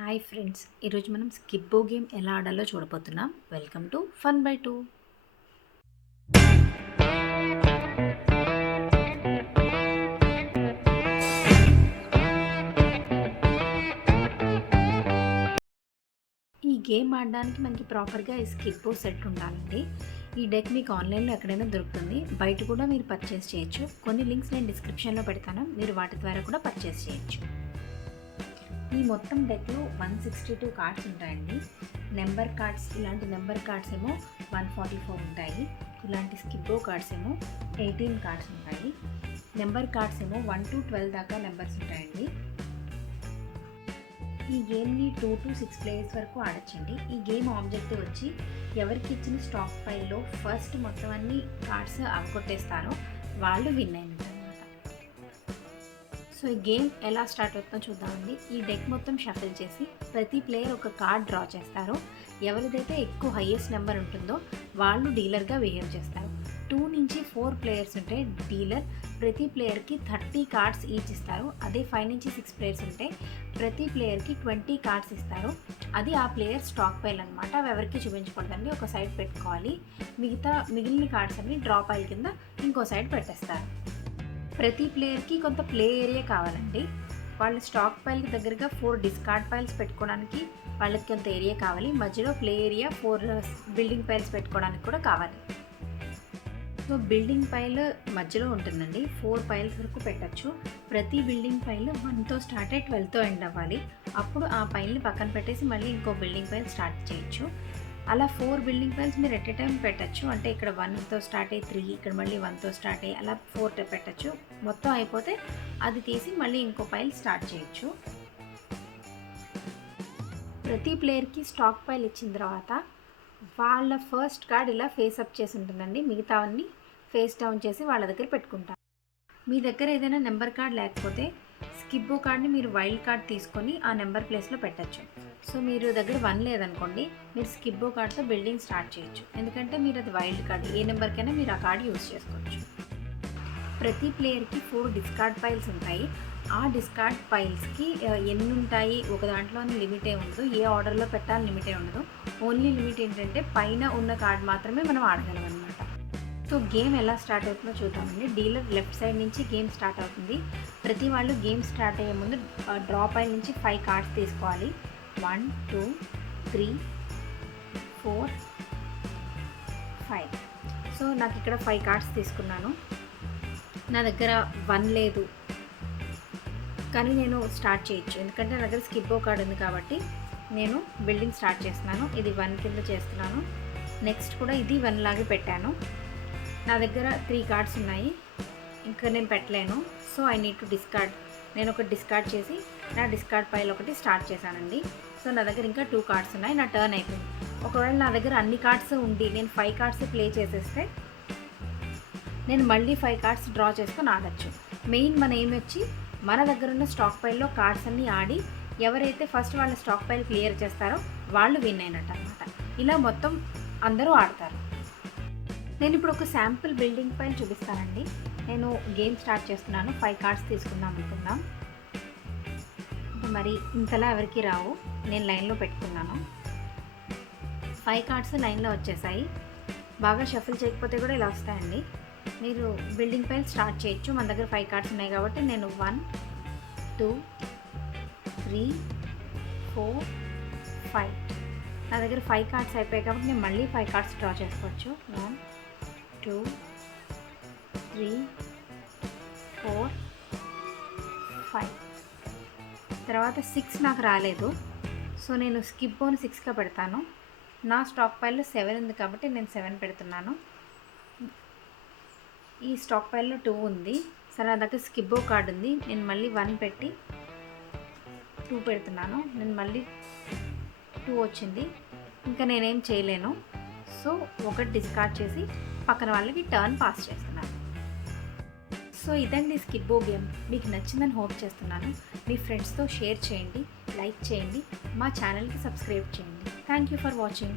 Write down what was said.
Hi friends, ఈరోజు మనం స్కిబ్బో game ఎలా ఆడాలో చూడబోతున్నాం. Welcome to fun by 2. ఈ గేమ్ ఆడడానికి మనకి ప్రాపర్గా ఈ స్కిబ్బో సెట్ ఉండాలండి. ఈ డెక్ మీకు ఆన్లైన్లో ఎక్కడైనా దొరుకుతుంది, బయట కూడా మీరు పర్చేస్ చేయొచ్చు. కొన్ని లింక్స్ నేను డిస్క్రిప్షన్లో పెడతాను, మీరు వాటి ద్వారా కూడా పర్చేస్ చేయొచ్చు. ఈ మొత్తం డెక్లో 162 కార్డ్స్ ఉంటాయండి. నెంబర్ కార్డ్స్, ఇలాంటి నెంబర్ కార్డ్స్ ఏమో 144 ఉంటాయి. ఇలాంటి స్కిబ్బో కార్డ్స్ ఏమో 18 కార్డ్స్ ఉంటాయి. నెంబర్ కార్డ్స్ ఏమో 1 to 12 దాకా నెంబర్స్ ఉంటాయండి. ఈ గేమ్ని 2 to 6 ప్లేయర్స్ వరకు ఆడచ్చండి. ఈ గేమ్ ఆబ్జెక్టివ్ వచ్చి ఎవరికి ఇచ్చిన స్టాక్ ఫైల్లో ఫస్ట్ మొత్తం అన్ని కార్డ్స్ అవగొట్టేస్తారో వాళ్ళు విన్ అయినట్టు. సో ఈ గేమ్ ఎలా స్టార్ట్ అవుతుందో చూద్దామండి. ఈ డెక్ మొత్తం షఫిల్ చేసి ప్రతి ప్లేయర్ ఒక కార్డ్ డ్రా చేస్తారు. ఎవరిదైతే ఎక్కువ హైయెస్ట్ నెంబర్ ఉంటుందో వాళ్ళు డీలర్గా బిహేవ్ చేస్తారు. 2 నుంచి 4 ప్లేయర్స్ ఉంటే డీలర్ ప్రతి ప్లేయర్కి 30 కార్డ్స్ ఈచ్ ఇస్తారు. అదే 5 నుంచి 6 ప్లేయర్స్ ఉంటే ప్రతి ప్లేయర్కి 20 కార్డ్స్ ఇస్తారు. అది ఆ ప్లేయర్ స్టాక్ పైల్ అనమాట. అవి ఎవరికి చూపించకూడదండి, ఒక సైడ్ పెట్టుకోవాలి. మిగిలిన కార్డ్స్ అన్ని డ్రా పైల్ కింద ఇంకో సైడ్ పెట్టేస్తారు. ప్రతి ప్లేయర్కి కొంత ప్లే ఏరియా కావాలండి. వాళ్ళ స్టాక్ పైల్ దగ్గరగా 4 డిస్కార్డ్ పైల్స్ పెట్టుకోవడానికి వాళ్ళకి కొంత ఏరియా కావాలి. మధ్యలో ప్లే ఏరియా 4 బిల్డింగ్ పైల్స్ పెట్టుకోవడానికి కూడా కావాలి. సో బిల్డింగ్ పైల్ మధ్యలో ఉంటుందండి. 4 పైల్స్ వరకు పెట్టచ్చు. ప్రతి బిల్డింగ్ పైల్ 1తో స్టార్ట్ అయ్యి 12తో ఎండ్ అవ్వాలి. అప్పుడు ఆ పైల్ని పక్కన పెట్టేసి మళ్ళీ ఇంకో బిల్డింగ్ పైల్ స్టార్ట్ చేయొచ్చు. అలా 4 బిల్డింగ్ పైల్స్ మీరు ఎట్ ఎ టైం పెట్టచ్చు. అంటే ఇక్కడ 1తో స్టార్ట్ అయ్యి 3, ఇక్కడ మళ్ళీ 1తో స్టార్ట్ అయ్యి అలా 4 పెట్టచ్చు. మొత్తం అయిపోతే అది తీసి మళ్ళీ ఇంకో పైల్ స్టార్ట్ చేయొచ్చు. ప్రతి ప్లేయర్కి స్టాక్ పైల్ ఇచ్చిన తర్వాత వాళ్ళ ఫస్ట్ కార్డ్ ఇలా ఫేస్ అప్ చేసి ఉంటుందండి. మిగతావన్నీ ఫేస్ డౌన్ చేసి వాళ్ళ దగ్గర పెట్టుకుంటారు. మీ దగ్గర ఏదైనా నెంబర్ కార్డ్ లేకపోతే స్కిబ్బో కార్డ్ని మీరు వైల్డ్ కార్డ్ తీసుకొని ఆ నెంబర్ ప్లేస్లో పెట్టచ్చు. సో మీరు దగ్గర 1 లేదనుకోండి, మీరు స్కిబ్బో కార్డ్తో బిల్డింగ్ స్టార్ట్ చేయొచ్చు. ఎందుకంటే మీరు అది వైల్డ్ కార్డ్, ఏ నెంబర్కైనా మీరు ఆ కార్డ్ యూజ్ చేసుకోవచ్చు. ప్రతి ప్లేయర్కి 4 డిస్కార్డ్ పైల్స్ ఉంటాయి. ఆ డిస్కార్డ్ పైల్స్కి ఎన్ని ఉంటాయి, ఒక దాంట్లోని లిమిటే ఉండదు. ఏ ఆర్డర్లో పెట్టాలి లిమిటే ఉండదు. ఓన్లీ లిమిట్ ఏంటంటే పైన ఉన్న కార్డ్ మాత్రమే మనం ఆడగలం అనమాట. సో గేమ్ ఎలా స్టార్ట్ అవుతుందో చూద్దామండి. డీలర్ లెఫ్ట్ సైడ్ నుంచి గేమ్ స్టార్ట్ అవుతుంది. ప్రతి వాళ్ళు గేమ్ స్టార్ట్ అయ్యే ముందు డ్రా పైల్ నుంచి 5 కార్డ్స్ తీసుకోవాలి. 1 2 3 4 5. సో నాకు ఇక్కడ 5 కార్డ్స్ తీసుకున్నాను. నా దగ్గర 1 లేదు, కానీ నేను స్టార్ట్ చేయొచ్చు. ఎందుకంటే నా దగ్గర స్కిబ్బో కార్డ్ ఉంది కాబట్టి నేను బిల్డింగ్ స్టార్ట్ చేస్తున్నాను. ఇది 1 కింద చేస్తున్నాను. నెక్స్ట్ కూడా ఇది 1 లాగే పెట్టాను. నా దగ్గర 3 కార్డ్స్ ఉన్నాయి, ఇంకా నేను పెట్టలేను. So I need to discard. నేను ఒక డిస్కార్డ్ చేసి నా డిస్కార్డ్ పైల్ ఒకటి స్టార్ట్ చేశానండి. సో నా దగ్గర ఇంకా 2 కార్డ్స్ ఉన్నాయి. నా టర్న్ అయిపోయింది. ఒకవేళ నా దగ్గర అన్ని కార్డ్స్ ఉండి నేను 5 కార్డ్స్ ప్లే చేసేస్తే నేను మళ్ళీ 5 కార్డ్స్ డ్రా చేసుకొని ఆడచ్చు. మెయిన్ మన ఏం వచ్చి మన దగ్గర ఉన్న స్టాక్ పైల్లో కార్డ్స్ అన్నీ ఆడి ఎవరైతే ఫస్ట్ వాళ్ళ స్టాక్ పైల్ క్లియర్ చేస్తారో వాళ్ళు విన్ అయినట్టు అనమాట. ఇలా మొత్తం అందరూ ఆడతారు. నేను ఇప్పుడు ఒక శాంపుల్ బిల్డింగ్ పైన చూపిస్తానండి. నేను గేమ్ స్టార్ట్ చేస్తున్నాను. 5 కార్డ్స్ తీసుకుందాం అనుకుందాం. మరి ఇంతలా ఎవరికి రావు, నేను లైన్లో పెట్టుకున్నాను. 5 కార్డ్స్ లైన్లో వచ్చేసాయి. బాగా షఫిల్ చేయకపోతే కూడా ఇలా వస్తాయండి. మీరు బిల్డింగ్ పైన స్టార్ట్ చేయొచ్చు. మన దగ్గర 5 కార్డ్స్ ఉన్నాయి కాబట్టి నేను 1 2 3 4 5. నా దగ్గర 5 కార్డ్స్ అయిపోయాయి కాబట్టి నేను మళ్ళీ 5 కార్డ్స్ డ్రా చేసుకోవచ్చు. 1 2 3 4 5. తర్వాత 6 నాకు రాలేదు. సో నేను స్కిబ్బోని 6గా పెడతాను. నా స్టాక్ పైల్లో 7 ఉంది కాబట్టి నేను 7 పెడుతున్నాను. ఈ స్టాక్ పైల్లో 2 ఉంది. సరే, నా దగ్గర స్కిబ్బో కార్డ్ ఉంది. నేను మళ్ళీ 1 పెట్టి 2 పెడుతున్నాను. నేను మళ్ళీ 2 వచ్చింది. ఇంకా నేనేం చేయలేను. సో 1 డిస్కార్డ్ చేసి పక్కన వాళ్ళకి టర్న్ పాస్ చేస్తున్నాను. సో ఇదండి స్కిబ్బో గేమ్. మీకు నచ్చిందని హోప్ చేస్తున్నాను. మీ ఫ్రెండ్స్తో షేర్ చేయండి, లైక్ చేయండి, మా ఛానల్కి సబ్స్క్రైబ్ చేయండి. Thank you for watching.